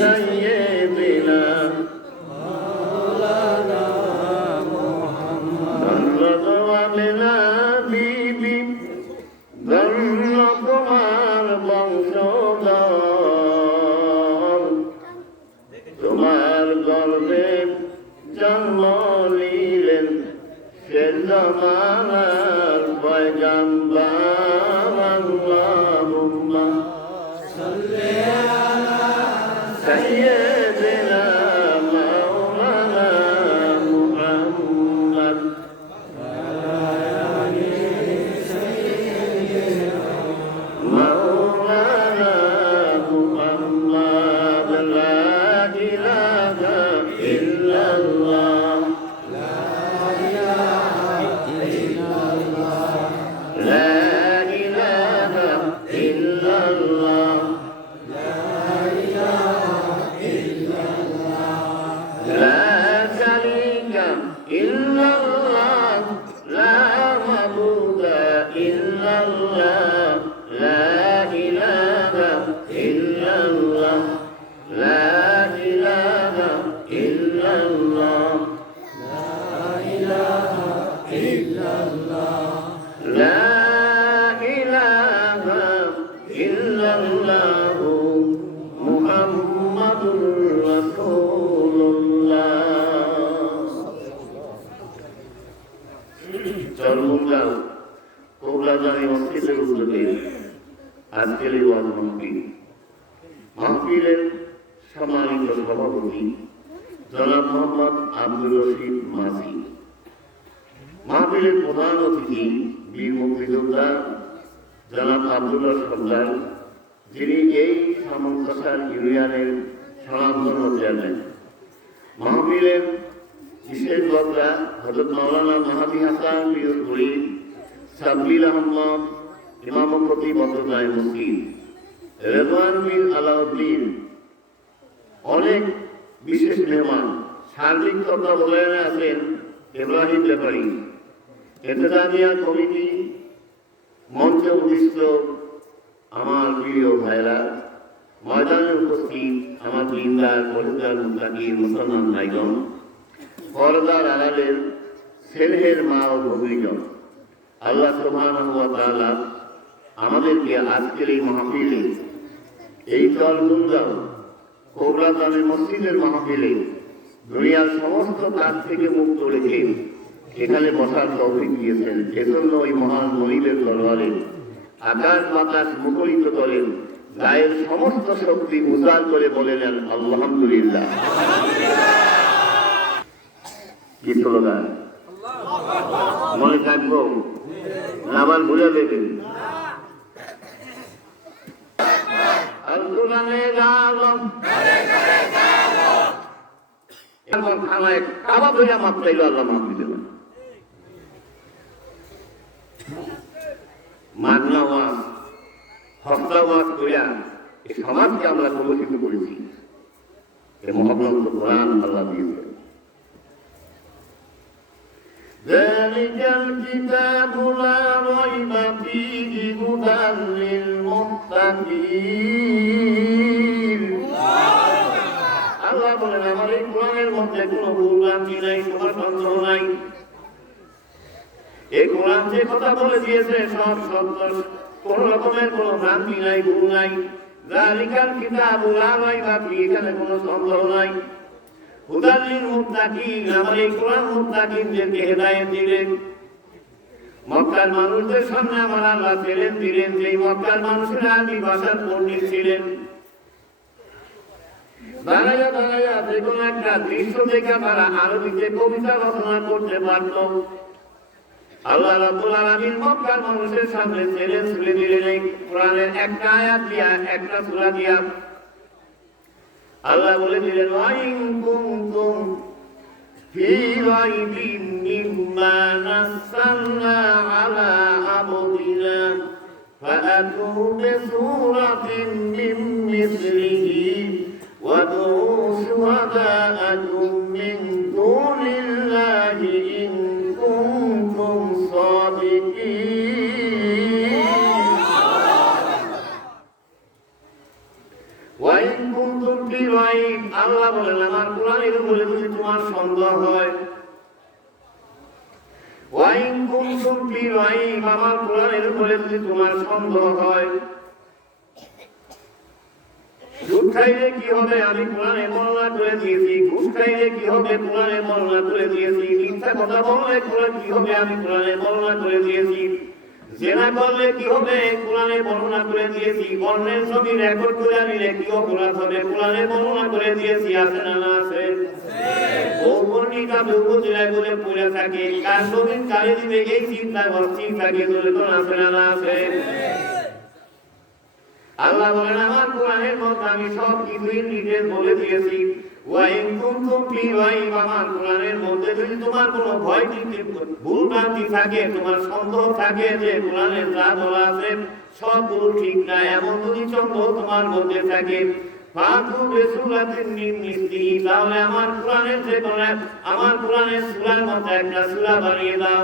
سيدنا ধন্য তোমার বিবি ধন্য তোমার বংশধর তোমার গর্বে জন্ম নিলেন সে জমানার পয়গাম্বার আল্লাহুম্মা سيدنا মসজিদের উদ্যোগে আজকের এই মাহফিলের সম্মানিত সভাপতি জনাব মোহাম্মদ আব্দুল রশিদ মাঝি। মাহফিলের প্রধান অতিথি বীর মুক্তিযোদ্ধা জনাব সর্দার, যিনি এই সামন্তসার ইউনিয়নের সনাতন চেয়ারম্যান। মাহফিলের বিশেষ বক্তা হজরত মৌলানা মাহাদি হাসান বিরুদ্ধী সাব্বিল আহমদ ইমামপতি বদরদায় মসজিদ রেজওয়ান বিন আলাউদ্দিন অনেক বিশেষ মেহমান, সার্বিক তত্ত্বাবধানে আছেন ইব্রাহিম ব্যাপারী এতেদানিয়া কমিটি মঞ্চে উদ্দিষ্ট আমার প্রিয় ভাইরা, ময়দানে উপস্থিত আমার বৃন্দার পরিদার মুখাকি মুসলমান ভাইগণ, পর্দার আড়ালের ছেলের মা ও ভূমিজন আল্লাহ তাআলা আমাদেরকে আজকের এই মাহফিলে, এই দল গুঞ্জাও কোবরাতানের মসজিদের মাহফিলে, দুনিয়ার সমস্ত কাজ থেকে মুক্ত রেখে এখানে বসার তৌফিক দিয়েছেন। এজন্য ওই মহান মহিলের দরবারে আকাশ বাতাস মুখরিত করেন গায়ের সমস্ত শক্তি উজাড় করে বলে নেন আলহামদুলিল্লাহ। কি মনে থাকব? আবার ভুলে দেবেন। কাবা ধরে মাপ চাইলো আল্লাহ মাপ দিতে পারে মাগনা ওয়াজ হস্তা ওয়াজ করিয়া এই সমাজকে আমরা কলুষিত করেছি এই মহাগ্রন্থ কোরআন আল্লাহ দিয়েছে ذلك الكتاب لا ريب فيه هدى للمتقين মধ্যে কোনো ভুলভ্রান্তি নাই তোমার সন্দেহ নাই। এই কোরআন যে কথা বলে দিয়েছে, সব সত্য কোন রকমের কোনো ভ্রান্তি নাই, ভুল নাই। জালিকাল কিতাব লা রাইবা ফিহি এখানে কোনো সন্দেহ নাই। হুদালিল মুত্তাকিন, আমার এই কোরআন মুত্তাকিনদেরকে হেদায়েত দিলেন। মক্কার মানুষদের সামনে আমার আল্লাহ ছিলেন দিলেন, যেই মক্কার মানুষেরা আদি ভাষার পণ্ডিত ছিলেন। দাঁড়াইয়া দাঁড়াইয়া যে কোনো একটা দৃশ্য দেখে তারা আরবিতে কবিতা রচনা করতে পারত আল্লাহ রাব্বুল আলামিন মক্কার মানুষের সামনে চ্যালেঞ্জ তুলে দিলেন এই কোরআনের একটা আয়াত দিয়া একটা সূরা দিয়া আল্লাহ বলে দিলেন ওয়াইন কুনতুম ফি রাইবিন মিম্মা নাযালনা আলা আবদিনা فأتوا بسورة من مثله وادعوا شهداءكم من دون الله إن كنتم صادقين وإن كنتم في ريب রাইব আল্লাহ বলেন আমার কোরআনের উপরে যদি তোমার সন্দেহ হয় ওয়াইন কুনতুম ফি রাইব আমার কোরআনের উপরে যদি তোমার সন্দেহ হয় সুদ খাইলে কি হবে? আমি কোরআনে বর্ণনা করে দিয়েছি। ঘুষ খাইলে কি হবে? কোরআনে বর্ণনা করে দিয়েছি। মিথ্যা কথা বললে কোরআন কি হবে? আমি কোরআনে বর্ণনা করে দিয়েছি। জেনা করলে কি হবে? কোরআনে বর্ণনা করে দিয়েছি। বর্ণের ছবি রেকর্ড করে নিলে কি অপরাধ হবে? কোরআনে বর্ণনা করে দিয়েছি। আছে না না আছে? থাকে, কার কারে দিবে এই চিন্তা অস্থির থাকে বলে তো আছে না আছে? আল্লাহ বলেন, আমার কোরআনের মধ্যে আমি সব কিছুই নির্দেশ বলে দিয়েছি। ওয়াইন কুনতুম ফি রাইব আমার কোরআনের মধ্যে যদি তোমার কোনো ভয় ভুল ভ্রান্তি থাকে, তোমার সন্দেহ থাকে যে কোরআনের যা বলা আছে, সবগুলো ঠিক না, এমন যদি সন্দেহ তোমার মধ্যে থাকে তাহলে আমার কোরআনের যে আমার কোরআনের সূরার মধ্যে একটা সূরা বানিয়ে দাও।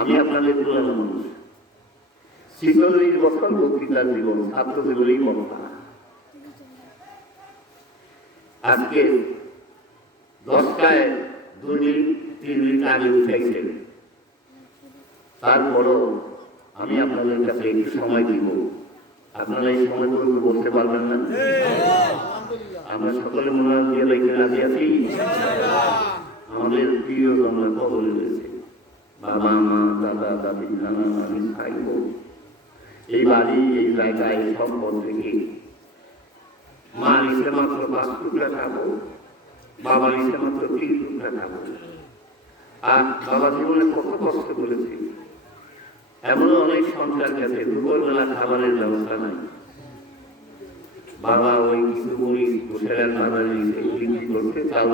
আমি আপনাদের তুলনা মানুষ শিশির বছর বক্তৃতার জীবন ছাত্র আজকে দশটায় দুই মিনিট, তিন মিনিট আগে তারপরও আমি আপনাদের কাছে একটু সময় দিব। আপনারা এই সময়টুকু বলতে পারবেন না। আমরা সকলে মনে হয় আমাদের প্রিয় জন্ম কবলে রয়েছে বাবা মা দাদা দাদি নানা নানি ভাই এই বাড়ি এই জায়গায় সম্পদ থেকে মা নিচে মাত্র পাঁচ টুকরা খাব বাবা নিচে মাত্র তিন টুকরা খাব আর বাবা জীবনে কত কষ্ট করেছে এমনও অনেক সংসার গেছে দুপুরবেলা খাবারের ব্যবস্থা নাই বাবা ওই কিছু বলি বসেলেন বাবার নিচে বিক্রি করতে চাল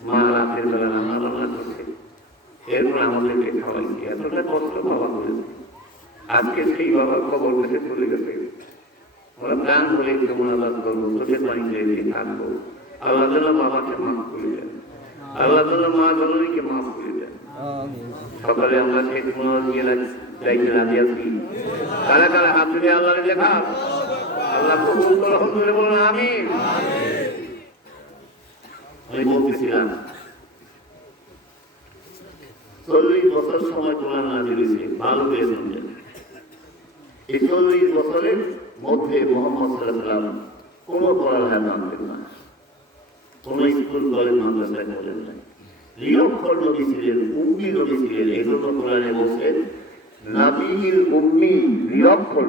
মা রাতের বেলা রান্না বান্না করছে এরপর আমাদেরকে খাওয়াইছে এতটা কষ্ট বাবা করেছে আজকে সেই বাবার খবর বসে চলে গেছে। ওরা প্রাণ বলে কেমন আল্লাহ করব, চোখের পানিতে রেখে থাকব। আল্লাহ তালা বাবাকে মাফ করে দেন। আল্লাহ তালা মা জননীকে মাফ করে দেন। সকালে আমরা সেই পুনর নিয়ে যাইতে রাজি আছি কারা কারা হাত তুলে আল্লাহরে দেখা আল্লাহ কবুল করে বলুন আমি আমি বলতেছিলাম চল্লিশ বছর সময় কোরআন নাজিল হয়েছে ভালো এই চল্লিশ বছরের মধ্যে মোহাম্মদ সাল্লাম কোনো পড়ালেখা জানতেন না। কোনো স্কুল, কলেজ, মাদ্রাসায় করেন নাই। নিরক্ষর নবী ছিলেন, উম্মি নবী ছিলেন এগুলো কোরআনে বলছেন নাবিল উম্মি নিরক্ষর